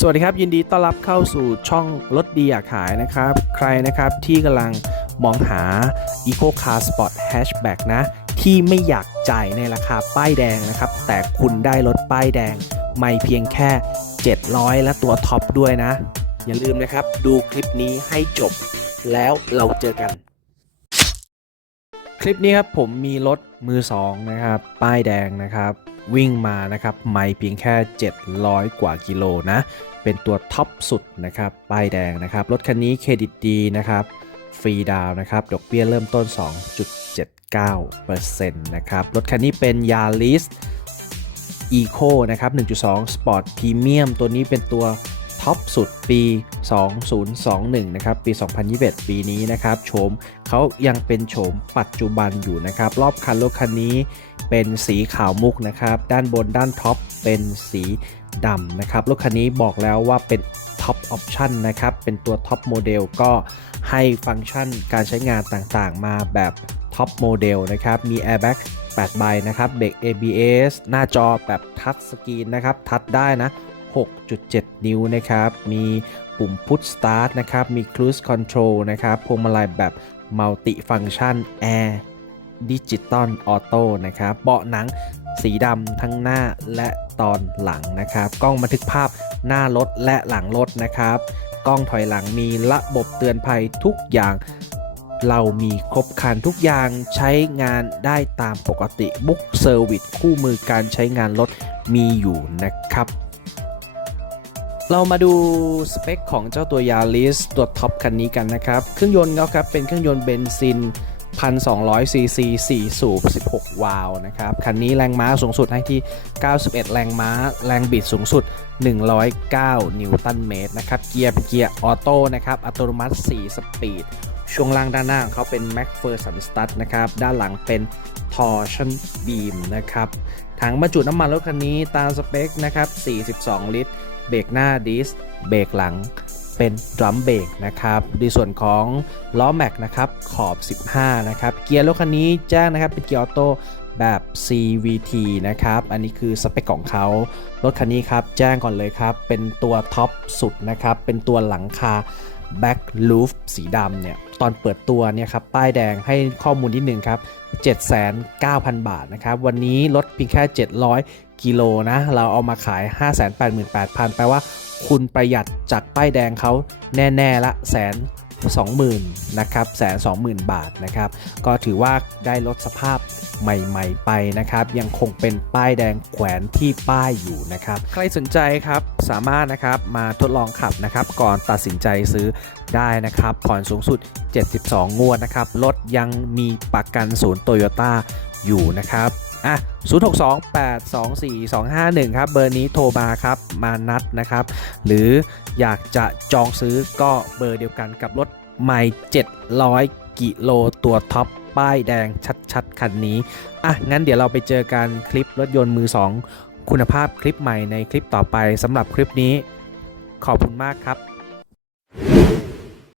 สวัสดีครับ ยินดีต้อนรับเข้าสู่ช่องรถดีอยากขายนะครับ ใครนะครับที่กำลังมองหา Eco Car Sport Hatchback นะ ที่ไม่อยากจ่ายในราคาป้ายแดงนะครับ แต่คุณได้รถป้ายแดง ไม่เพียงแค่ 700 และตัวท็อปด้วยนะ อย่าลืมนะครับ ดูคลิปนี้ให้จบแล้วเราเจอกัน ลิปนี้ครับผมมีรถมือสองนะครับ ป้ายแดงนะครับ วิ่งมานะครับ ไม่เพียงแค่ 700 กว่ากิโลนะ เป็นตัวท็อปสุดนะครับ ป้ายแดงนะครับ รถคันนี้เครดิตดีนะครับ ฟรีดาวนะครับ ดอกเบี้ยเริ่มต้น 2.79%นะครับ รถคันนี้เป็น Yaris Eco นะครับ 1.2 Sport Premium ตัวนี้เป็นตัว ท็อปสุดปี 2021 นะครับ ปี 2021 ปีนี้นะครับโฉมเขายังเป็นโฉมปัจจุบันอยู่นะครับ รอบคันรถคันนี้เป็นสีขาวมุกนะครับ ด้านบนด้านท็อปเป็นสีดำนะครับ รถคันนี้บอกแล้วว่าเป็นท็อปออปชันนะครับ เป็นตัวท็อปโมเดลก็ให้ฟังก์ชันการใช้งานต่างๆ มาแบบท็อปโมเดลนะครับ มี Airbag 8ใบนะครับ เบรก ABS หน้าจอแบบทัชสกรีนนะครับ ทัชได้นะ 6.7 นิ้วนะครับ มีปุ่ม Push Start นะครับ มี Cruise Control นะครับพวงมาลัยแบบ Multi Function Air Digital Auto นะครับ เบาะหนังสีดำทั้งหน้าและตอนหลังนะครับ กล้องบันทึกภาพหน้ารถและหลังรถนะครับ กล้องถอยหลังมีระบบเตือนภัยทุกอย่างเรามีครบครันทุกอย่างใช้งานได้ตามปกติบุ๊กเซอร์วิสคู่มือการใช้งานรถมีอยู่นะครับ เรามาดูสเปคของเจ้าตัว Yaris ตัวท็อปคันนี้กันนะครับ เครื่องยนต์เขาครับ เป็นเครื่องยนต์เบนซิน 1,200 ซีซี 4 สูบ 16 วาล์วนะครับ คันนี้แรงม้าสูงสุดให้ที่ 91 แรงม้า แรงบิดสูงสุด 109 นิวตันเมตรนะครับ เกียร์เป็นเกียร์ออโต้นะครับ อัตโนมัติ 4 สปีด ช่วงล่างด้านหน้าของเขาเป็น MacPherson Stud นะครับ ด้านหลังเป็น Torsion Beam นะครับ ถังบรรจุน้ำมันรถคันนี้ตามสเปคนะครับ 42 ลิตร เบรกหน้าดิสเบรกหลังเป็นดรัมเบรกนะครับในส่วนของล้อแม็กนะครับขอบ 15 นะครับ เกียร์รถคันนี้แจ้งนะครับเป็นเกียร์ออโต้แบบ CVT นะครับ อันนี้คือสเปคของเขา รถคันนี้ครับ แจ้งก่อนเลยครับ เป็นตัวท็อปสุดนะครับ เป็นตัวหลังคา Back Roof สีดำเนี่ย ตอนเปิดตัวเนี่ยครับ ป้ายแดงให้ข้อมูลนิดนึงครับ 7,900บาทนะครับ วันนี้ลดเพียงแค่700 กิโลนะ เราเอามาขาย 588,000 แปลว่าคุณประหยัดจากป้ายแดงเขาแน่ๆละแสนสองหมื่นนะครับแสนสองหมื่นบาทนะครับ ก็ถือว่าได้ลดสภาพใหม่ ๆ ไปนะครับ ยังคงเป็นป้ายแดงแขวนที่ป้ายอยู่นะครับ ใครสนใจครับสามารถนะครับมาทดลองขับนะครับ ก่อนตัดสินใจซื้อได้นะครับ ผ่อนสูงสุด 72 งวดนะครับรถยังมีประกันศูนย์โตโยต้าอยู่นะครับ อะ0628242251 ครับเบอร์นี้โทรมาครับมานัดนะครับ หรืออยากจะจองซื้อก็เบอร์เดียวกันกับรถใหม่700 กิโลตัวท็อปป้ายแดงชัดๆ คันนี้ อะ งั้นเดี๋ยวเราไปเจอกันคลิปรถยนต์มือ 2 คุณภาพคลิปใหม่ในคลิปต่อไปสำหรับคลิปนี้ ขอบคุณมากครับ